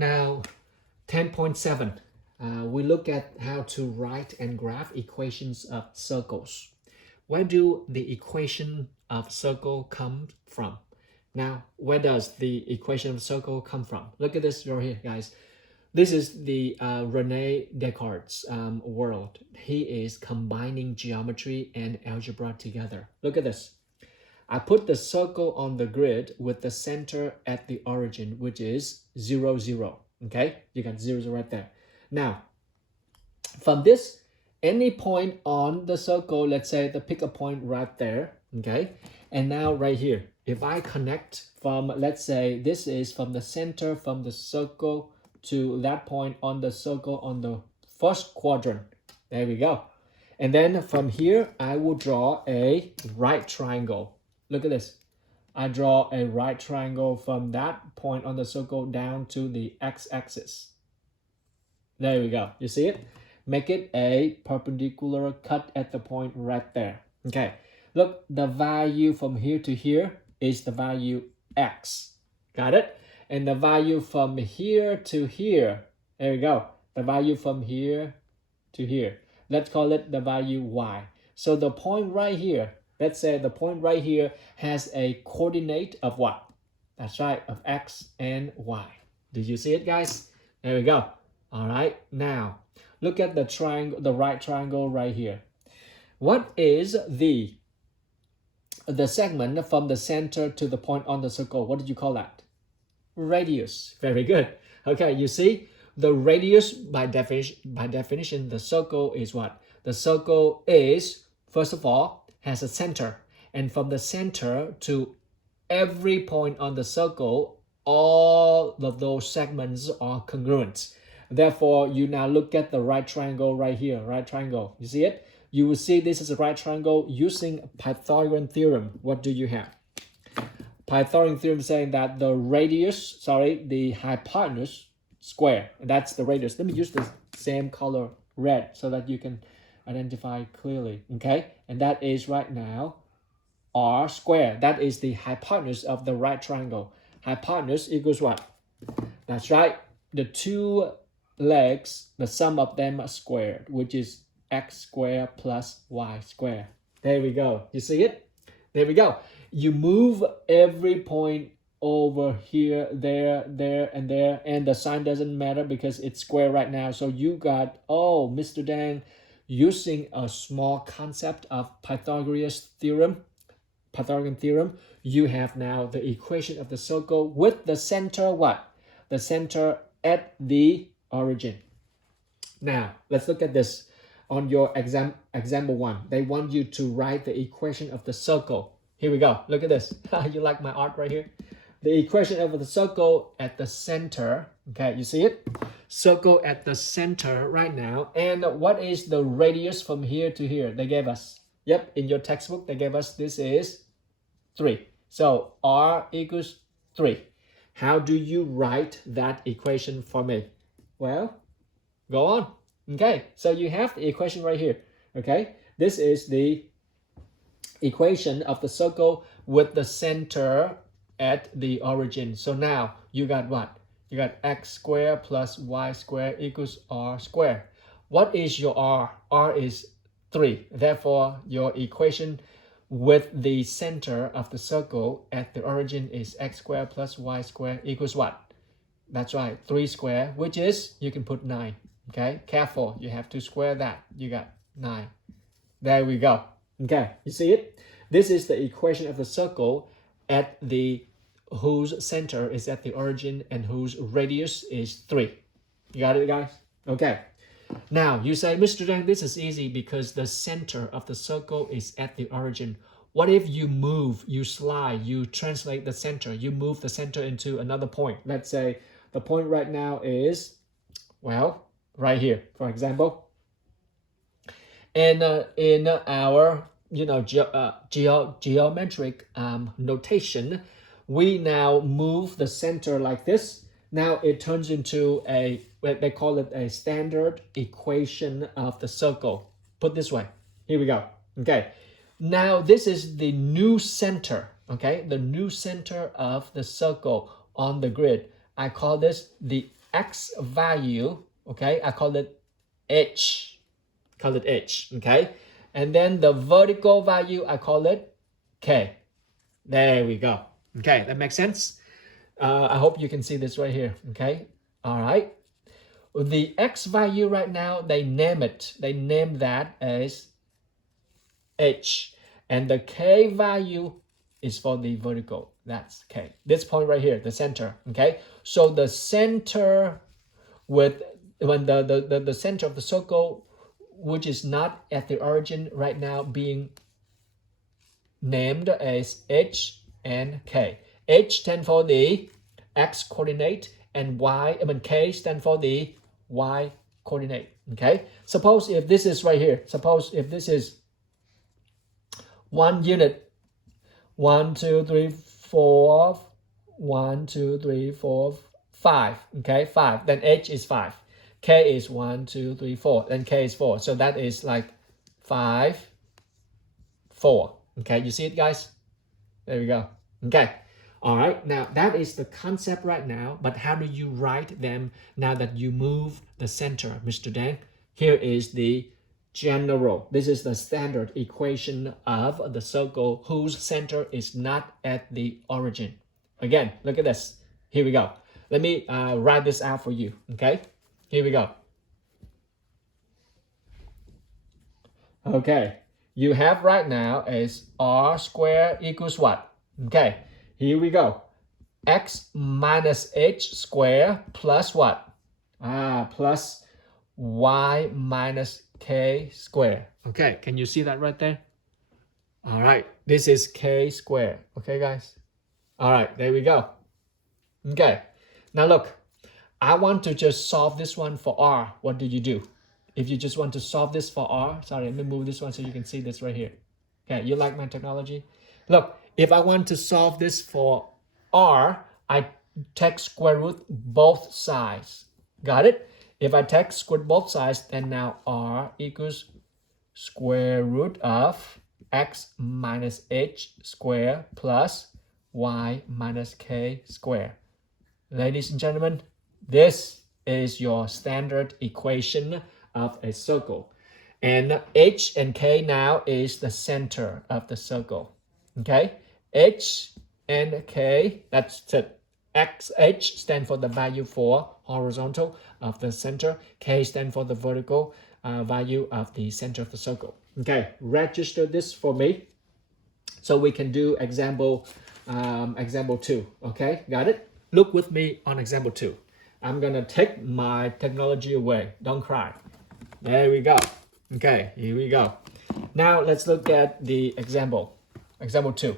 Now, 10.7, we look at how to write and graph equations of circles. Where do the equation of circle come from? Now, where does the equation of circle come from? Look at this right here, guys. This is the Rene Descartes world. He is combining geometry and algebra together. Look at this. I put the circle on the grid with the center at the origin, which is 0, 0. Okay, you got 0, 0 right there. Now, from this, any point on the circle, let's say pick a point right there. Okay, and now right here, if I connect from, let's say this is from the center from the circle to that point on the circle on the first quadrant. There we go. And then from here, I will draw a right triangle. Look at this. I draw a right triangle from that point on the circle down to the x-axis. There we go. You see it? Make it a perpendicular cut at the point right there. Okay. Look, the value from here to here is the value x. Got it? And the value from here to here, there we go. The value from here to here. Let's call it the value y. So the point right here, let's say the point right here has a coordinate of what? That's right, of x and y. Did you see it, guys? There we go. All right, now look at the triangle, the right triangle right here. What is the segment from the center to the point on the circle? What did you call that? Radius. Very good. Okay, you see the radius by definition, the circle is what? The circle is, first of all, has a center, and from the center to every point on the circle, all of those segments are congruent. Therefore, you now look at the right triangle right here, right triangle. You see it? You will see this is a right triangle using Pythagorean theorem. What do you have? Pythagorean theorem saying that the radius, the hypotenuse square, that's the radius. Let me use the same color red so that you can identify clearly, okay? And that is right now r squared. That is the hypotenuse of the right triangle. Hypotenuse equals what? That's right. The two legs, the sum of them are squared, which is x squared plus y squared. There we go. You see it? There we go. You move every point over here, there, and there, and the sign doesn't matter because it's square right now. So you got, oh, Mr. Dang, using a small concept of Pythagorean theorem, you have now the equation of the circle with the center what? The center at the origin. Now, let's look at this. On your example 1, they want you to write the equation of the circle. Here we go. Look at this. You like my art right here? The equation of the circle at the center. Okay, you see it? Circle at the center right now. And what is the radius from here to here? They gave us. Yep, in your textbook, they gave us this is 3. So r equals 3. How do you write that equation for me? Well, go on. Okay, so you have the equation right here. Okay, this is the equation of the circle with the center at the origin. So now you got what? You got x squared plus y squared equals r squared. What is your r? R is 3. Therefore, your equation with the center of the circle at the origin is x squared plus y squared equals what? That's right, 3 squared, which is, you can put 9. Okay, careful, you have to square that. You got 9. There we go. Okay, you see it? This is the equation of the circle at the whose center is at the origin and whose radius is 3. You got it, guys? Okay. Now, you say, Mr. Deng, this is easy because the center of the circle is at the origin. What if you move, you slide, you translate the center, you move the center into another point? Let's say the point right now is, well, right here, for example. And in our geometric notation, we now move the center like this. Now it turns into a, they call it a standard equation of the circle. Put this way. Here we go. Okay. Now this is the new center. Okay. The new center of the circle on the grid. I call this the x value, okay, I call it h. Call it h, okay? And then the vertical value, I call it k. There we go. Okay, that makes sense. I hope you can see this right here, okay? All right. The x value right now, they name it. They name that as h. And the k value is for the vertical. That's k. This point right here, the center, okay? So the center with, when the center of the circle, which is not at the origin right now, being named as h and k. H stand for the x coordinate and k stand for the y coordinate, okay? Suppose if this is right here, suppose if this is 1 unit, 1, 2, 3, 4, 1, 2, 3, 4, 5, okay, 5, then h is 5. K is 1, 2, 3, 4, then k is 4. So that is like 5, 4. Okay, you see it, guys? There we go. Okay. All right. Now, that is the concept right now. But how do you write them now that you move the center, Mr. Dan? Here is the general. This is the standard equation of the circle whose center is not at the origin. Again, look at this. Here we go. Let me write this out for you. Okay. Here we go. Okay. You have right now is r squared equals what? Okay, here we go. X minus h squared plus what? Plus y minus k squared. Okay, can you see that right there? All right, this is k squared. Okay, guys? All right, there we go. Okay, now look, I want to just solve this one for r. What do you do? If you just want to solve this for r, sorry, let me move this one so you can see this right here. Okay, you like my technology? Look, if I want to solve this for r, I take square root both sides. Got it? If I take square root both sides, then now r equals square root of x minus h squared plus y minus k squared. Ladies and gentlemen, this is your standard equation of a circle. And h and k now is the center of the circle. Okay? H and k, that's it. H stand for the value for horizontal of the center. K stand for the vertical value of the center of the circle. Okay, register this for me so we can do example 2. Okay, got it? Look with me on example 2. I'm gonna take my technology away. Don't cry. There we go. Okay, here we go. Now let's look at the example 2.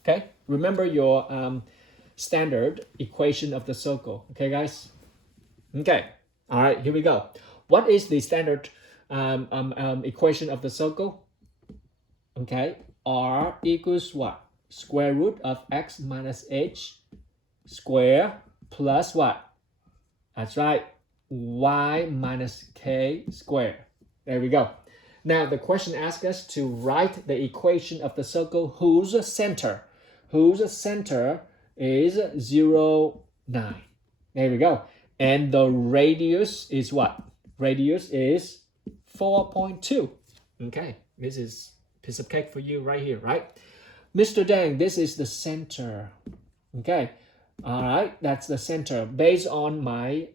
Okay, remember your standard equation of the circle. Okay, guys? Okay, all right, here we go. What is the standard equation of the circle? Okay, r equals what? Square root of x minus h square plus what? That's right, y minus k squared. There we go. Now the question asks us to write the equation of the circle whose center is 0, 9. There we go. And the radius is what? Radius is 4.2. Okay, this is a piece of cake for you right here, right? Mr. Deng, this is the center. Okay, all right, that's the center. Based on my,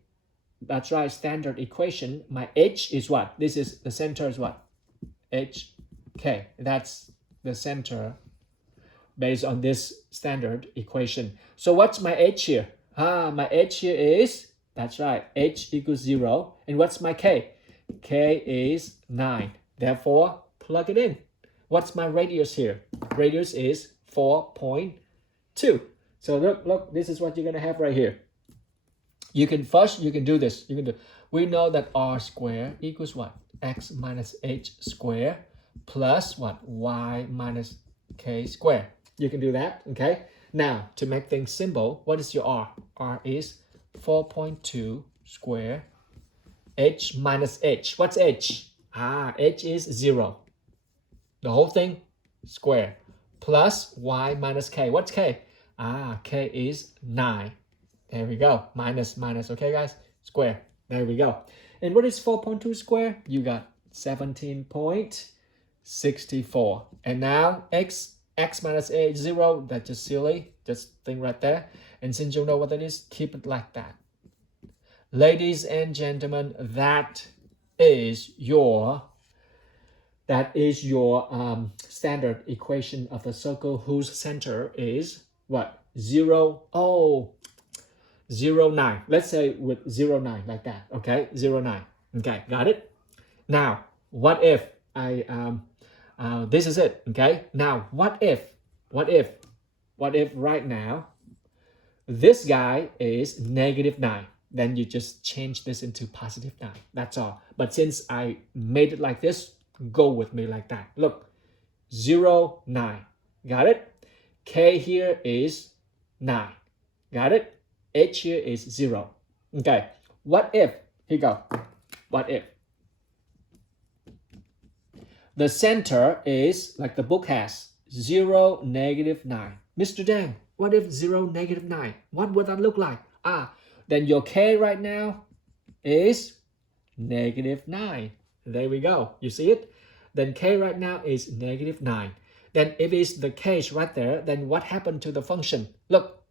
that's right, standard equation, my h is what? This is, the center is what? hk. That's the center based on this standard equation. So what's my h here? My h here is, that's right, h equals 0. And what's my k? K is 9. Therefore, plug it in. What's my radius here? Radius is 4.2. So look, this is what you're gonna have right here. You can do this. We know that r squared equals what? X minus h squared plus what? Y minus k squared. You can do that, okay? Now, to make things simple, what is your r? R is 4.2 squared. H minus h. What's h? H is 0. The whole thing square. Plus y minus k. What's k? K is 9. There we go. Minus, okay, guys? Square. There we go. And what is 4.2 square? You got 17.64. And now x minus a is 0. That's just silly. Just think right there. And since you know what that is, keep it like that. Ladies and gentlemen, that is your standard equation of the circle whose center is what? 0, 9. Let's say with 0, 9 like that. Okay, 0, 9. Okay, got it? Now, what if this is it? Okay, now what if right now this guy is negative 9? Then you just change this into positive 9. That's all. But since I made it like this, go with me like that. Look, 0, 9. Got it? K here is 9. Got it? H here is 0. Okay. What if? Here you go. What if the center is, like the book has, 0, negative 9? Mr. Dan, what if 0, negative 9? What would that look like? Then your K right now is negative 9. There we go. You see it? Then K right now is negative 9. Then if it's the case right there, then what happened to the function? Look,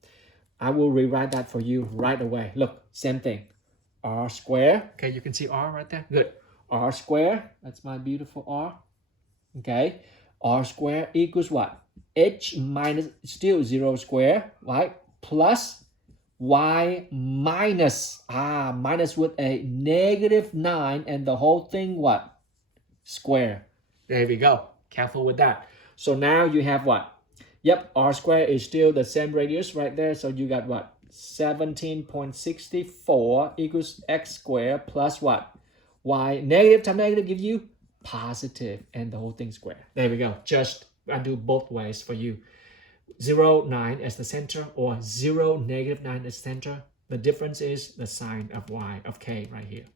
I will rewrite that for you right away. Look, same thing. R square. Okay, you can see R right there. Good. R square. That's my beautiful R. Okay. R square equals what? H minus, still 0 square, right? Plus y minus, minus with a negative 9 and the whole thing what? Square. There we go. Careful with that. So now you have what? Yep, r squared is still the same radius right there. So you got what? 17.64 equals x squared plus what? Y. Negative times negative give you positive and the whole thing square. There we go. Just I do both ways for you. 0, 9 as the center or 0, negative 9 as the center. The difference is the sign of y, of k right here.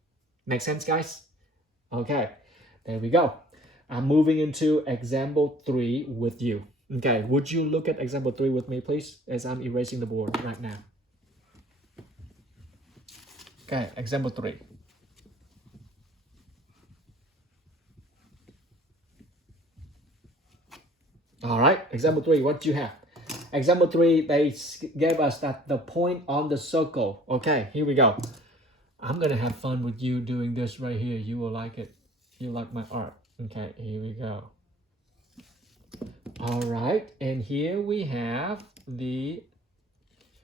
Make sense, guys? Okay, there we go. I'm moving into example 3 with you. Okay, would you look at example 3 with me, please, as I'm erasing the board right now. Okay, example 3. All right, example 3, what do you have? Example 3, they gave us that the point on the circle. Okay, here we go. I'm going to have fun with you doing this right here. You will like it. You like my art. Okay, here we go. All right, and here we have the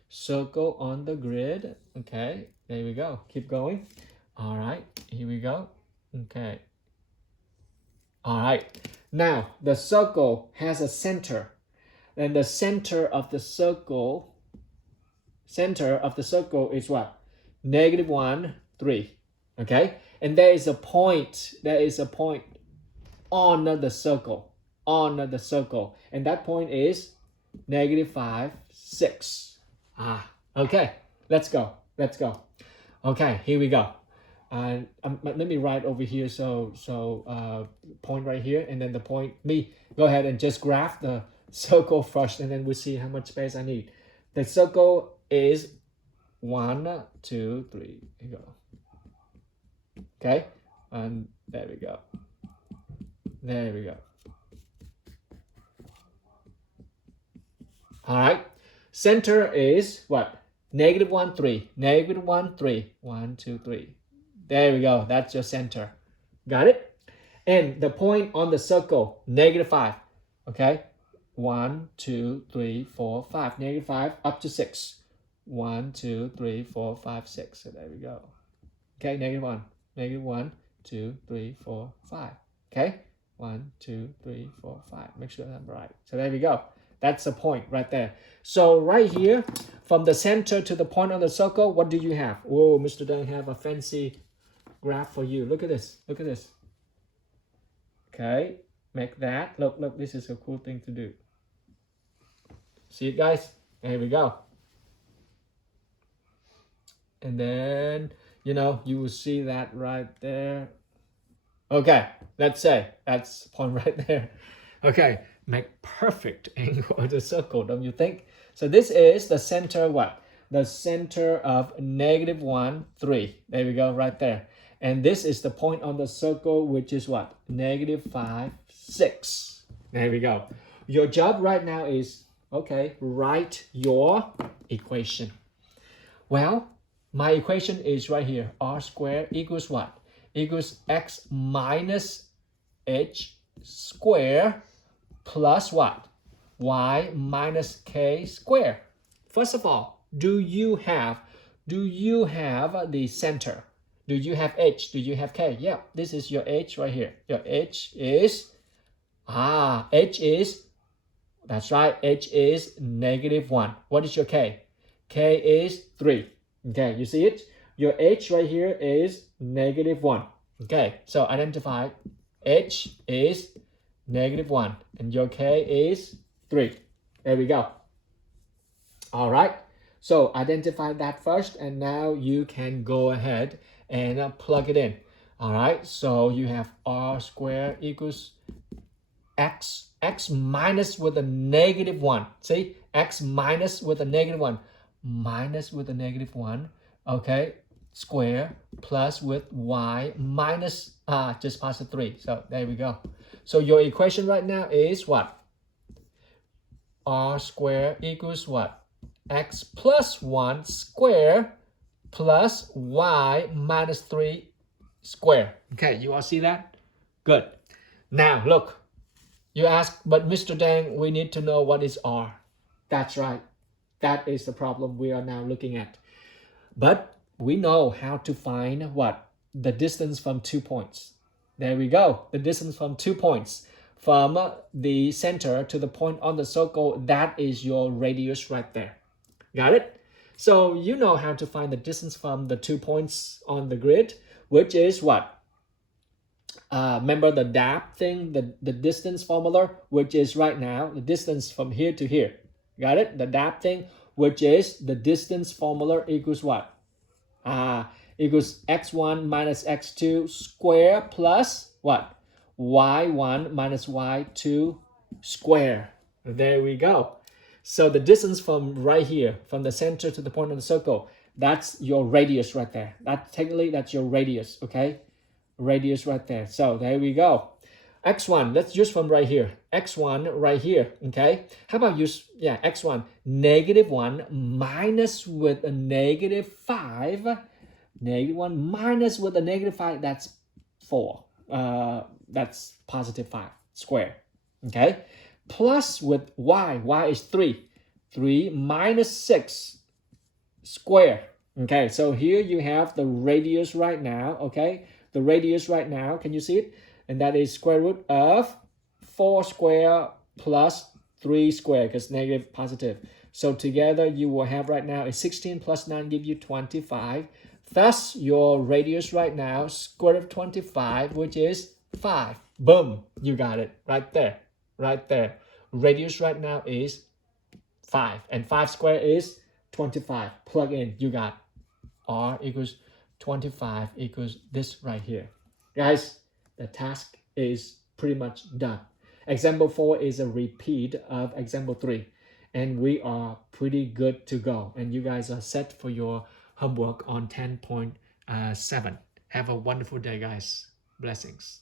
circle on the grid. Okay, there we go. Keep going. All right, here we go. Okay. All right, now the circle has a center. And the center of the circle is what? Negative 1, 3. Okay? And there is a point on the circle. And that point is negative 5, 6. Okay. Let's go. Okay, here we go. Let me write over here. So point right here, and then the point me. Go ahead and just graph the circle first, and then we'll see how much space I need. The circle is 1, 2, 3. Here you go. Okay, and there we go. All right, center is what? Negative 1, 3. Negative 1, 3. 1, 2, 3. There we go. That's your center. Got it? And the point on the circle, negative 5. Okay. 1, 2, 3, 4, 5. Negative 5 up to 6. 1, 2, 3, 4, 5, 6. So there we go. Okay, negative 1. Negative 1, 2, 3, 4, 5. Okay, 1, 2, 3, 4, 5. Make sure I'm right. So there we go. That's the point right there. So right here, from the center to the point on the circle, what do you have? Oh, Mr. Dan have a fancy graph for you. Look at this. Okay, make that. Look, this is a cool thing to do. See it, guys? There we go. And then, you will see that right there. Okay, let's say that's the point right there. Okay, make perfect angle of the circle, don't you think? So this is the center what? the center of negative 1, 3. There we go, right there. And this is the point on the circle, which is what? Negative 5, 6. There we go. Your job right now is, okay, write your equation. Well, my equation is right here. R squared equals what? Equals x minus h squared plus what? Y minus k squared. First of all, do you have the center? Do you have h? Do you have k? Yeah, this is your h right here. Your h is, that's right, h is negative 1. What is your k? K is 3. Okay, you see it? Your h right here is negative 1. Okay, so identify h is negative 1 and your k is 3. There we go. All right, so identify that first, and now you can go ahead and plug it in. All right, so you have r squared equals x minus with a negative 1. See, x minus with a negative 1, minus with a negative 1, okay, square plus with y minus just positive 3. So there we go. So your equation right now is what? R squared equals what? X plus 1 square plus y minus 3 square. Okay, you all see that? Good. Now look, you ask, but Mr. Dang, we need to know what is R. That's right. That is the problem we are now looking at. But we know how to find what? The distance from 2 points. There we go. The distance from 2 points. From the center to the point on the circle, that is your radius right there. Got it? So you know how to find the distance from the 2 points on the grid, which is what? Remember the DAP thing, the distance formula, which is right now the distance from here to here. Got it? The DAP thing, which is the distance formula equals what? Equals x1 minus x2 square plus what? y1 minus y2 square. There we go. So the distance from right here, from the center to the point of the circle, that's your radius right there. Technically, that's your radius, okay? Radius right there. So there we go. x1, let's use from right here. x1 right here, okay? How about use, x1, negative 1 minus with a negative 5. Negative 1 minus with a negative 5, that's 4. That's positive 5 square, okay? Plus with y is 3. 3 minus 6 square. Okay, so here you have the radius right now, okay? The radius right now, can you see it? And that is square root of 4 square plus 3 square, because negative, positive. So together you will have right now is 16 plus 9 give you 25. Thus, your radius right now, square root of 25, which is 5. Boom, you got it right there, right there. Radius right now is 5, and 5 square is 25. Plug in, you got R equals 25 equals this right here. Guys, the task is pretty much done. Example 4 is a repeat of example 3, and we are pretty good to go. And you guys are set for your homework on 10.7. Have a wonderful day, guys. Blessings.